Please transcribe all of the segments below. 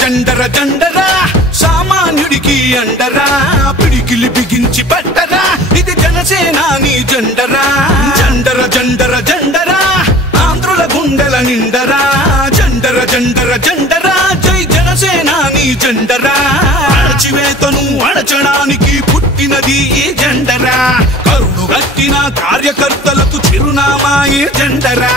జండర జండరా సామాన్యుడికి అండరా పిడికిలి బిగించి పట్టరా ఇది జనసేనాని జెండరా జండర జండర జండరా ఆంధ్రుల గుండెల నిండరా జండర జండర జండరా జై జనసేనాని జెండరా అణచివేతను అణచడానికి పుట్టినది ఈ జెండరా కరుడు గట్టిన కార్యకర్తలకు చిరునామా ఈ జెండరా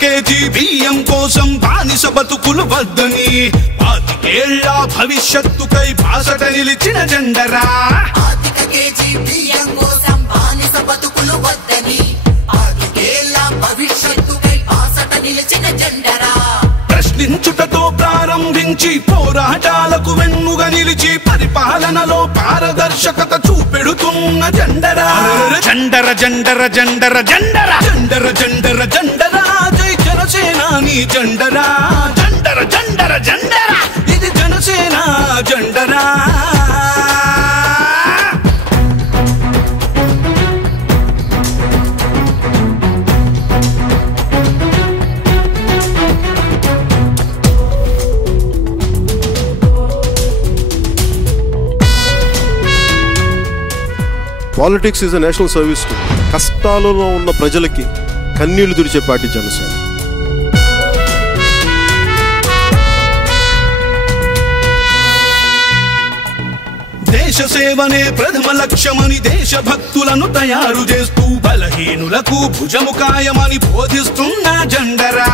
కేజీ బియ్యం కోసం బానిస బతుకులు వద్దని 25 ఏళ్ల భవిష్యత్తుకై బాసట నిలిచిన జెండరా కేజీ బియ్యం కోసం బానిస బతుకులు వద్దని 25 ఏళ్ల భవిష్యత్తుకై బాసట నిలిచిన జెండరా ప్రశ్నించుటతో ప్రారంభించి పోరాటాలకు వెన్నుగా నిలిచి పరిపాలనలో పారదర్శకత చూపెడుతున్న జెండరా జండర జండర జండర జండర జండర జండర జండరా జై జనసేనాని జెండరా జండర జండర జండరా ఇది జనసేన జెండరా politics is a national service to కష్టాలలో ఉన్న ప్రజలకి కన్నీళ్లు తుడిచే పార్టీ జనసేన దేశ సేవనే ప్రథమ లక్ష్యమని దేశభక్తులను తయారు చేస్తూ బలహీనులకు భుజము కాయమని బోధిస్తున్న జెండరా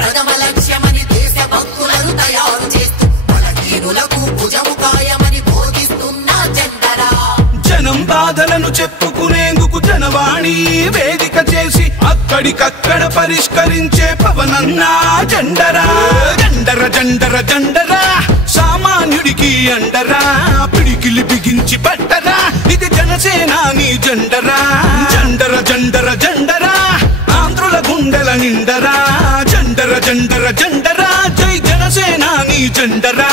ప్రథమ లక్ష్యమని దేశభక్తులను తయారు చేస్తూ బలహీనులకు భుజము కాయమని బోధిస్తున్న జెండరా జనం బాధలను చెప్పుకునేందుకు జనవాణి వేదిక చేసి అక్కడికక్కడ పరిష్కరించే పవనన్న జెండరా జండర జండర జండరా సామాన్యుడికి అండరా పిడికిలి బిగించి పట్టరా ఇది జనసేనాని జెండరా జండర జండర జండరా ఆంధ్రుల గుండెల నిండరా జండర జండర జండరా జై జనసేనాని జెండరా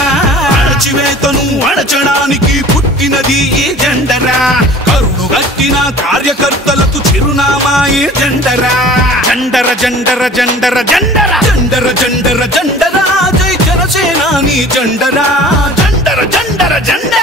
అణచివేతను అణచడానికి పుట్టినది ఈ జెండరా కరుడు గట్టిన కార్యకర్తలకు చిరునామా ఈ జెండరా జండర జండర జండర జండర జండర జండర జండరా జై జనసేనాని జెండరా జండర జండర జండర